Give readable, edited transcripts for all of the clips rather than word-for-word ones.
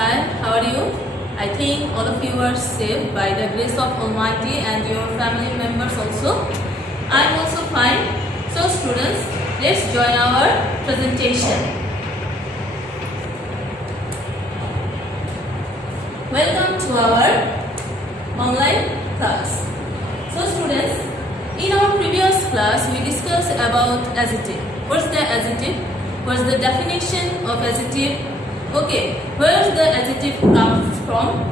Hi, how are you? I think all of you are safe by the grace of Almighty and your family members also. I am also fine. So students, let's join our presentation. Welcome to our online class. So students, in our previous class we discussed about adjective. What's the adjective? What's the definition of adjective? Okay, where the adjective comes from?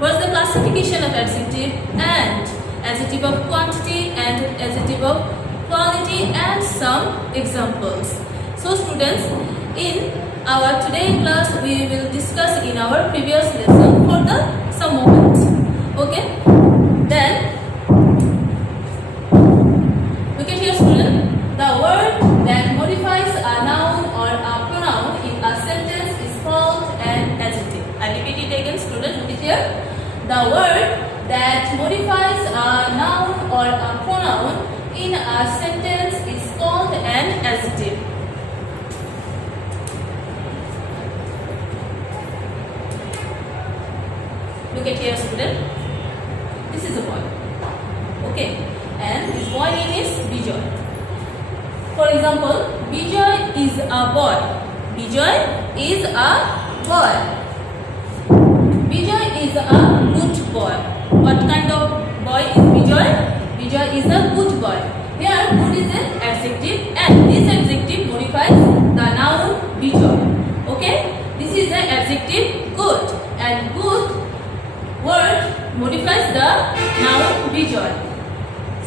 What's the classification of adjective and adjective of quantity and adjective of quality and some examples. So students, in our today class we will discuss in our previous lesson for the some moments. Okay, then look at here student, the word that modifies a noun or a pronoun in a sentence is called an adjective. I repeat it again student, look at here. The word that modifies a noun or a pronoun in a sentence is called an adjective. Look at here student, this is a boy. Okay, and this boy name is Bijoy. For example, Bijoy is a boy. Bijoy is a boy. Bijoy is a good boy. What kind of boy is Bijoy? Bijoy is a good boy. Here good is an adjective and this adjective modifies the noun Bijoy. Okay, this is the adjective good and good word modifies the noun Bijoy.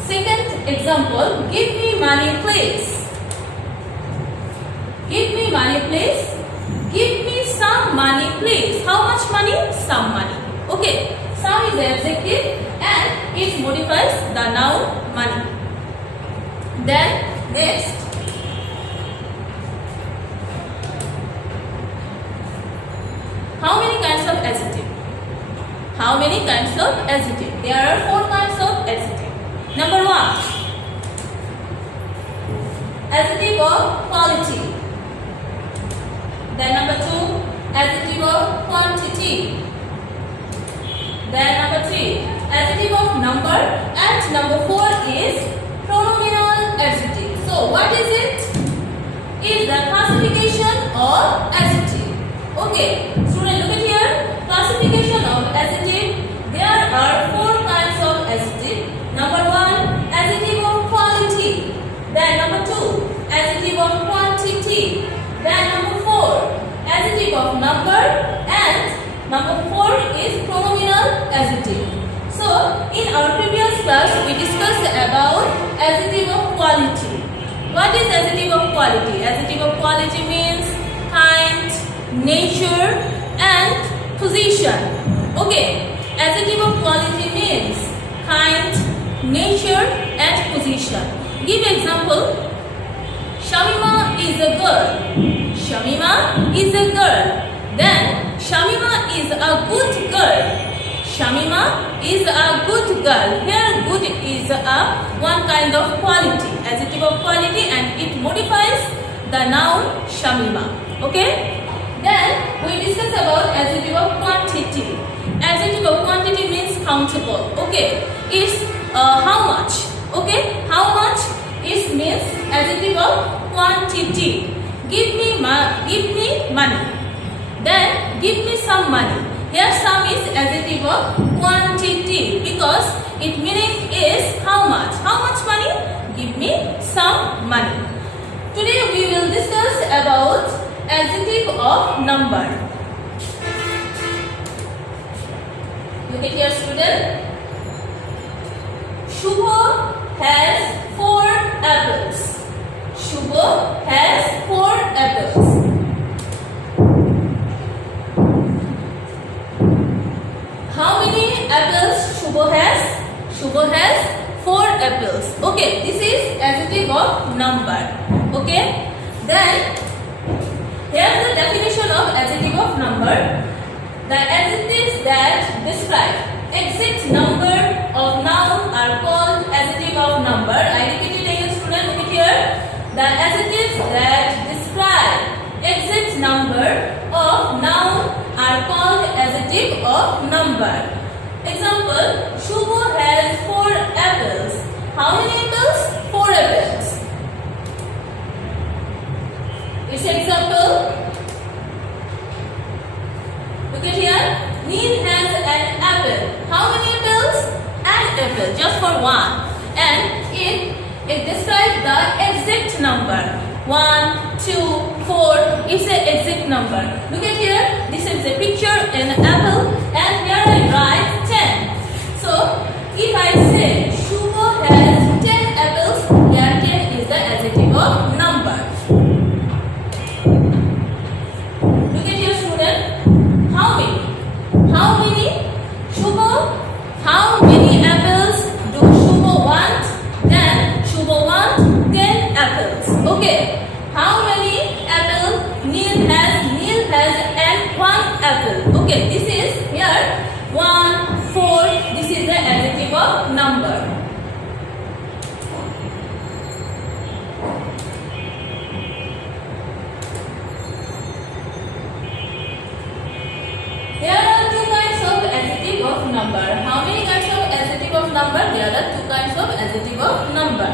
Second example, give me money please. Give me money please. Give me some money please. How much money? Some money. Okay, some is the adjective and it modifies the noun money. Then next, how many kinds of adjective? How many kinds of adjective? There are 4 kinds of adjective. Number 1, adjective of quality. Then number 2, adjective of quantity. Then number 3, adjective of number. And number 4 is pronominal adjective. So what is it? Is the classification of adjective. Okay, student look at here. Classification of adjective. There are 4 kinds of adjective. Number 1, adjective of quality. Then number 2, adjective of quantity. Then number 4, adjective of number. And number 4 is pronominal adjective. So in our previous class we discussed about adjective of quality. What is adjective of quality? Adjective of quality means kind, nature and position. Okay, adjective of quality means kind, nature and position. Give example. Shamima is a girl. Shamima is a girl. Then Shamima is a good girl. Shamima is a good girl. Here good is a one kind of quality, adjective of quality, and it modifies the noun Shamima. Okay? Then we discuss about adjective of quantity. Adjective of quantity means countable. Okay? It's how much. Okay? How much? It means adjective of quantity. Give me money. Then give me some money. Here some is adjective of quantity because its meaning is how much. How much money? Give me some money. Today we will discuss about adjective of number. Look at here student. Shubha has 4 apples. Shubha has 4 apples. How many apples Shubha has? Shubha has 4 apples. Okay, this is adjective of number. Okay, then here's the definition of adjective of number. The adjectives that describe exact number of noun are called adjective of number. I repeat it again student, look at here. The adjectives that describe exact number of noun are called adjective of number. Example, Shubho has 4 apples. How many apples? 4 apples. Its example, look at here. Neil has an apple. How many apples? An apple, just for one. And it describes the exact number. 1, 2, 4. It's an exact number. Look at here. This is a picture in an apple, and here I write 10. So if I say Shubho has 10 apples, here 10 is the adjective of number. Look at your student. How many? How many? Shubho, how many apples do Shubho want? Then Shubho wants 10 apples. Okay. How many apples Neil has? Neil has and 1 apple. Okay. This is here 1, 4. This is the adjective of number. There are 2 kinds of adjective of number. How many kinds of adjective of number? There are 2 kinds of adjective of number.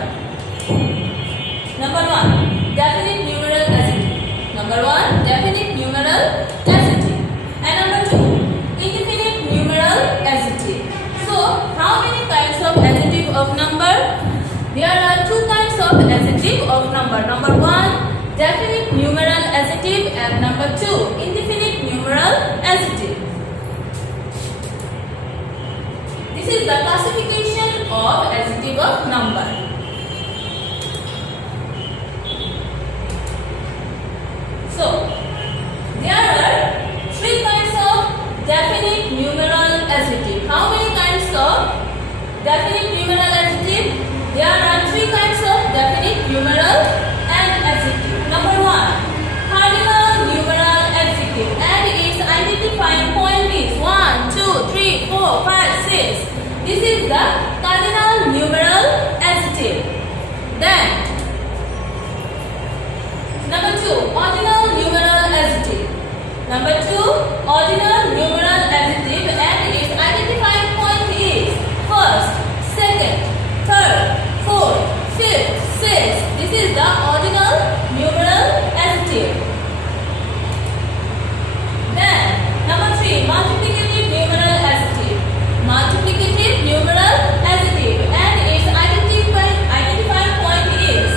Number 1, definite numeral adjective. Number 1, definite numeral adjective. And number 2, indefinite numeral adjective. So, how many kinds of adjective of number? There are 2 kinds of adjective of number. Number 1, definite numeral adjective, and number 2, indefinite numeral adjective. This is the classification of adjective of number. So, there are 3 kinds of definite numeral adjective. How many kinds of definite numeral adjective? There are 3 kinds of definite numeral and adjective. Number 1, cardinal numeral adjective, and its identifying point is 1, 2, 3, 4, 5, 6. This is the cardinal numeral adjective. Then, number 2, ordinal numeral adjective. Number 2, ordinal numeral adjective, and its identifying point is first, second, third, fourth, fifth, sixth. This is the ordinal numeral adjective. Then, number 3, multiplicative numeral adjective. Multiplicative numeral adjective, and its identifying point is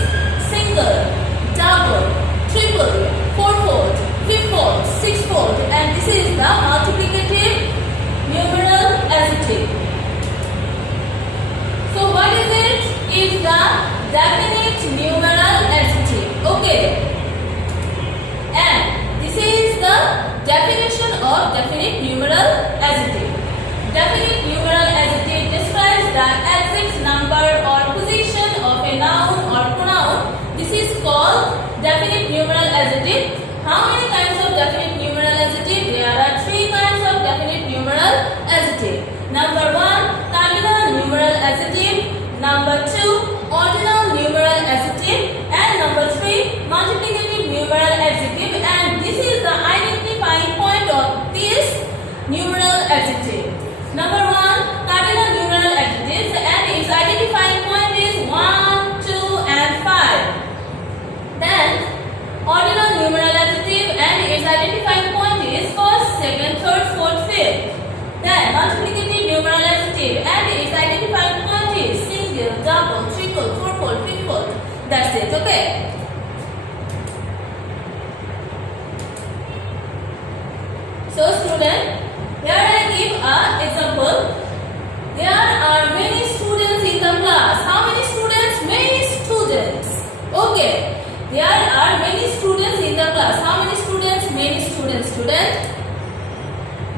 single, double, triple, fourfold, fifthfold, sixthfold, and this is the multiplicative numeral adjective. So what is it? It's the definite numeral adjective. Okay. And this is the definition of definite numeral adjective. Definite numeral adjective describes the exact number or position of a noun or pronoun. This is called definite numeral adjective. How many kinds of definite numeral adjective? There are 3 kinds of definite numeral adjective. Number 1, cardinal numeral adjective. Number 2, ordinal numeral adjective. And number 3, multiplicative numeral adjective. And this is the identifying point of this numeral adjective. Number 1, cardinal numeral adjectives, and its identifying point is 1, 2, and 5. Then, ordinal numeral adjective, and its identifying point is first, second, third, fourth, fifth. Then, multiplicative numeral adjective, and its identifying point is single, double, triple, fourfold, fifthfold. That's it, okay? So, student, here I give an example. There are many students in the class. How many students? Many students. Okay. There are many students in the class. How many students? Many students. Student.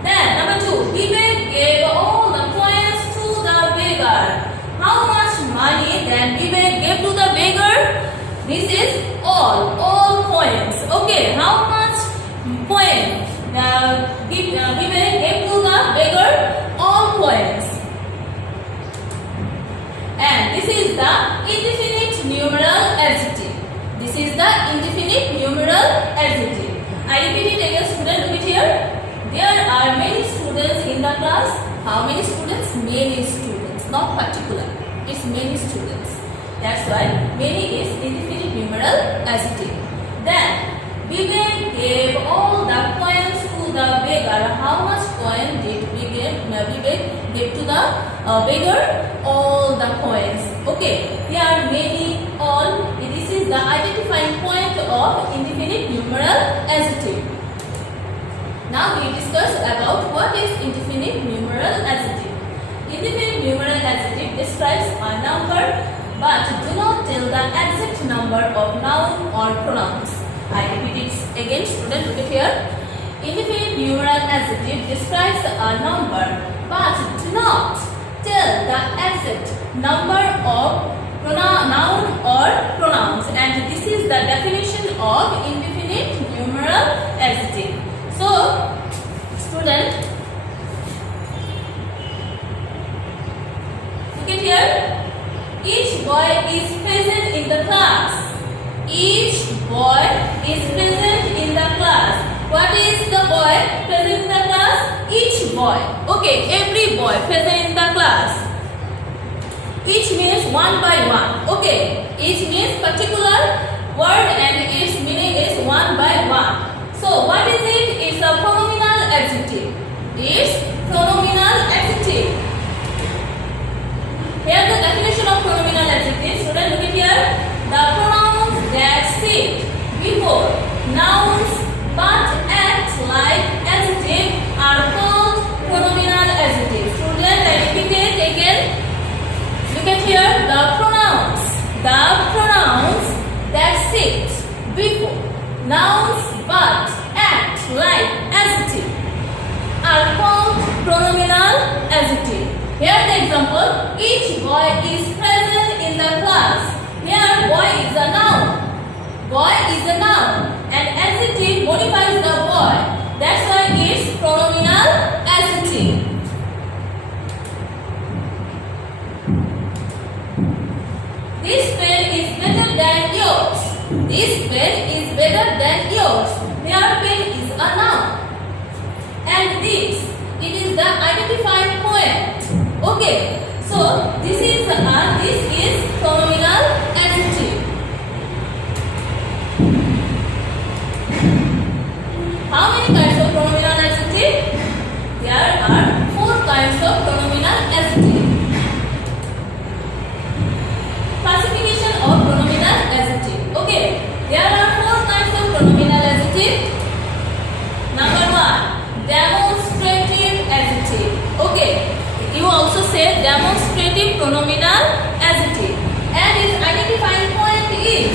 Then number 2. Vivek gave all the coins to the beggar. How much money then Vivek gave to the beggar? This is all coins. Okay. How much coin Vivek gave to the beggar? All coins. And this is the indefinite numeral adjective. This is the indefinite numeral adjective. I repeat it again, student. Look at here. There are many students class. How many students? Many students, not particular. It's many students. That's why many is indefinite numeral adjective. Then Vivek gave all the coins to the beggar. How much coin did Vivek give to the beggar? All the coins. Okay. Here many, all. This is the identifying point of indefinite numeral adjective. Now we discuss about what is indefinite numeral adjective. Indefinite numeral adjective describes a number but do not tell the exact number of noun or pronouns. I repeat it again, student, look at here. Indefinite numeral adjective describes a number but do not tell the exact number of noun or pronouns, and this is the definition of indefinite numeral adjective. So, student, look at here. Each boy is present in the class. Each boy is present in the class. What is the boy present in the class? Each boy. Okay, every boy present in the class. Each means one by one. Okay, each means particular word and its meaning is one by one. So, what is it? It's a pronominal adjective. It's pronominal adjective. Here the definition of pronominal adjective. Student, look at here. The pronouns that sit before nouns but act like adjective are called pronominal adjectives. Student, I repeat it again. Look at here. The pronouns that sit before nouns but act like adjective are called pronominal adjective. Here the example, each boy is present in the class. Here boy is a noun. Boy is a noun and adjective modifies the boy. That's why it's pronominal adjective. This pen is better than yours. This pen is better than yours. Here pen is a noun. And this, it is the identifying point. Okay, so this is pronominal adjective. How many kinds of pronominal adjective? There are 4 kinds of pronominal adjective. Classification of pronominal adjective. Okay, there are 4 kinds of pronominal adjective. Number 1, demonstrative adjective. Okay. You also say demonstrative pronominal adjective, and its identifying point is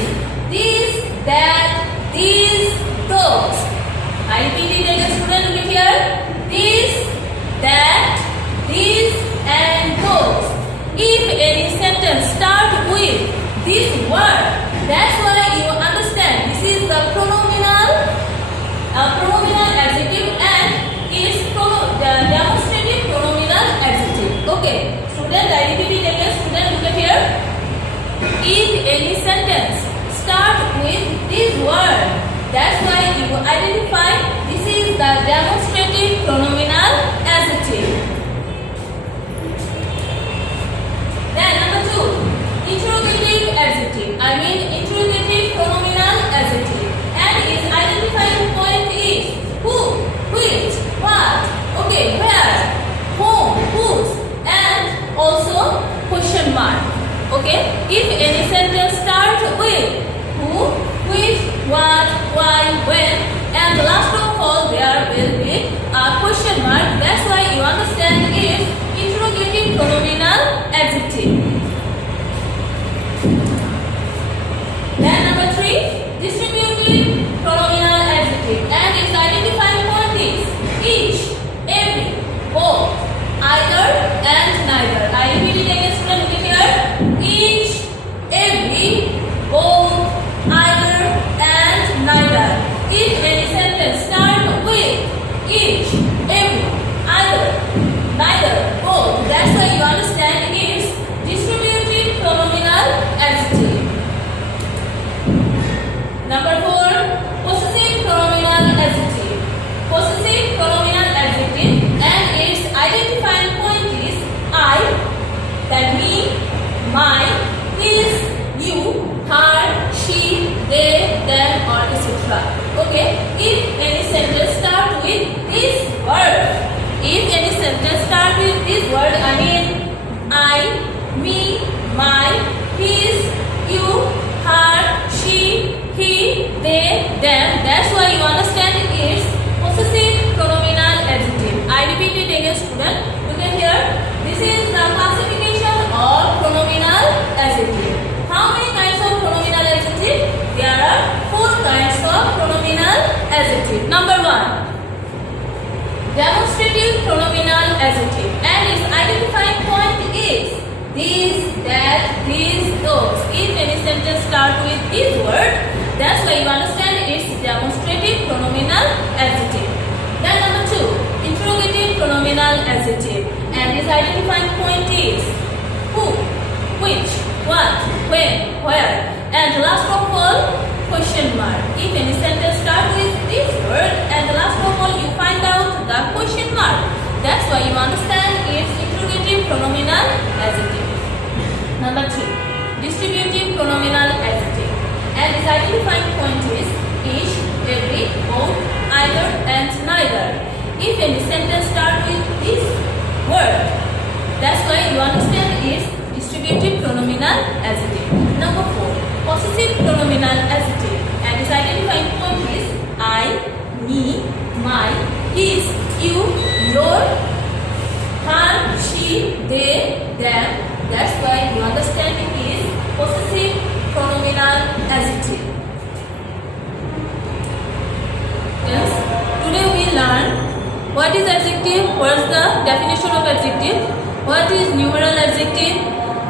this, that, these, those. I repeat it again, student, look at here. This, that, these, and those. If any sentence starts with this word, that's why you understand this is the pronominal adjective and its demonstrative pronominal adjective. Okay, student, I repeat it again. Student, look at here. If any sentence starts with this word, that's why you identify this is the demonstrative pronominal adjective. Then number 2, interrogative adjective. I mean interrogative adjective and its identifying point is this, that, these, those. If any sentence start with this word, that's why you understand it's demonstrative pronominal adjective. Then number 2, interrogative pronominal adjective and its identifying point is who, which, what, when, where, and last of all question mark. If any sentence start with this word and last of all you find out the question mark, that's why you understand its interrogative pronominal adjective. Number 3, distributive pronominal adjective and its identifying point is each, every, both, either, and neither. If any sentence start with this word, that's why you understand its distributive pronominal adjective. Number 4, possessive pronominal adjective and its identifying point is I, me, my, his, you, your, her, she, they, them. That's why you understand it is possessive pronominal adjective. Yes. Today we learn what is adjective, what is the definition of adjective, what is numeral adjective,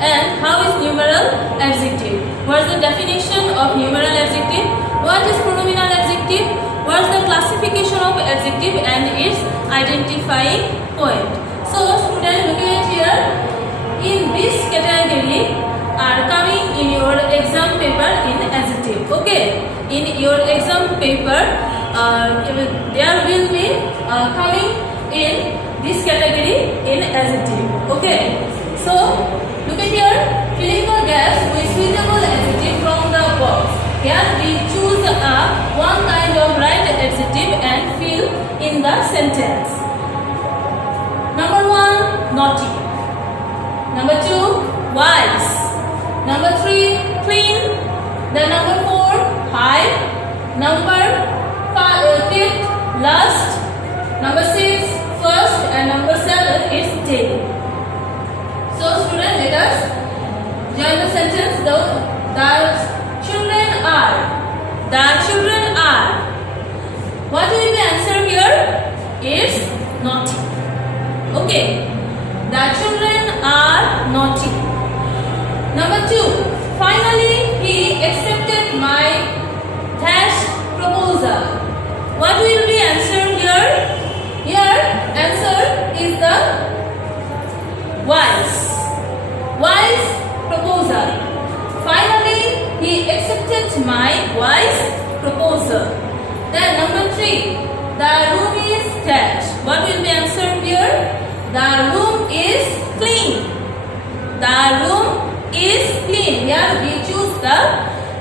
and how is numeral adjective, what is the definition of numeral adjective, what is pronominal adjective, what is the classification of adjective and its identifying point. So student, look at here, in this category are coming in your exam paper in adjective. Okay, in your exam paper there will be coming in this category in adjective. Okay, so look at here, filling the gaps with suitable adjective from the box. Here we choose one kind of right adjective and fill in the sentence. Number 1, naughty. Number 2, wise. Number 3, clean. Then number 4, high. Number 5, last. Number 6, first, and number 7 is day. So student, let us join the sentence. The children are. The children are. What will be answer here? Is naughty. Okay. The children are naughty. Number 2. Finally, he accepted my dash proposal. What will be answer here? Here, answer is the wise. Wise proposal. Finally, he accepted my wise proposal. Then number 3. The room is dash. What will be answer here? The room is clean. The room is clean. Here we choose the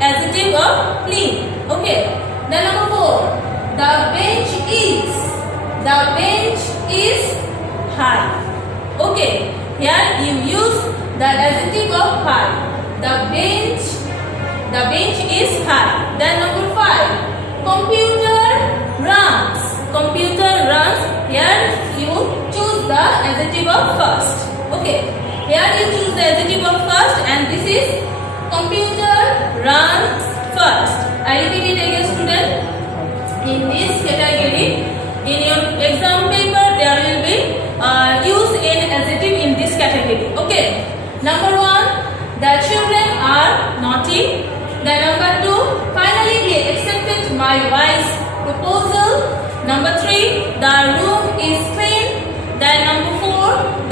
adjective of clean. Okay. Then number 4. The bench is. The bench is high. Okay. Here you use the adjective of high. The bench is high. Then number 5. Computer runs. Computer runs. Here you choose the adjective of first. Okay. Here you choose the adjective of first and this is computer runs first. I repeat it again, student. In this category, in your exam paper, there will be used in adjective in this category. Okay. Number 1, the children are naughty. Then number 2, finally he accepted my wise proposal. Number 3, the room is clean. Then number 4,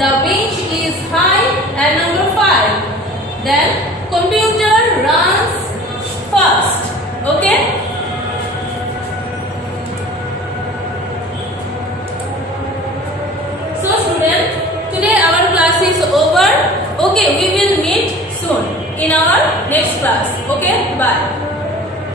the bench is high. And number 5, then computer runs fast. Okay. So student, today our class is over. Okay, we will meet soon in our next class. Okay, bye.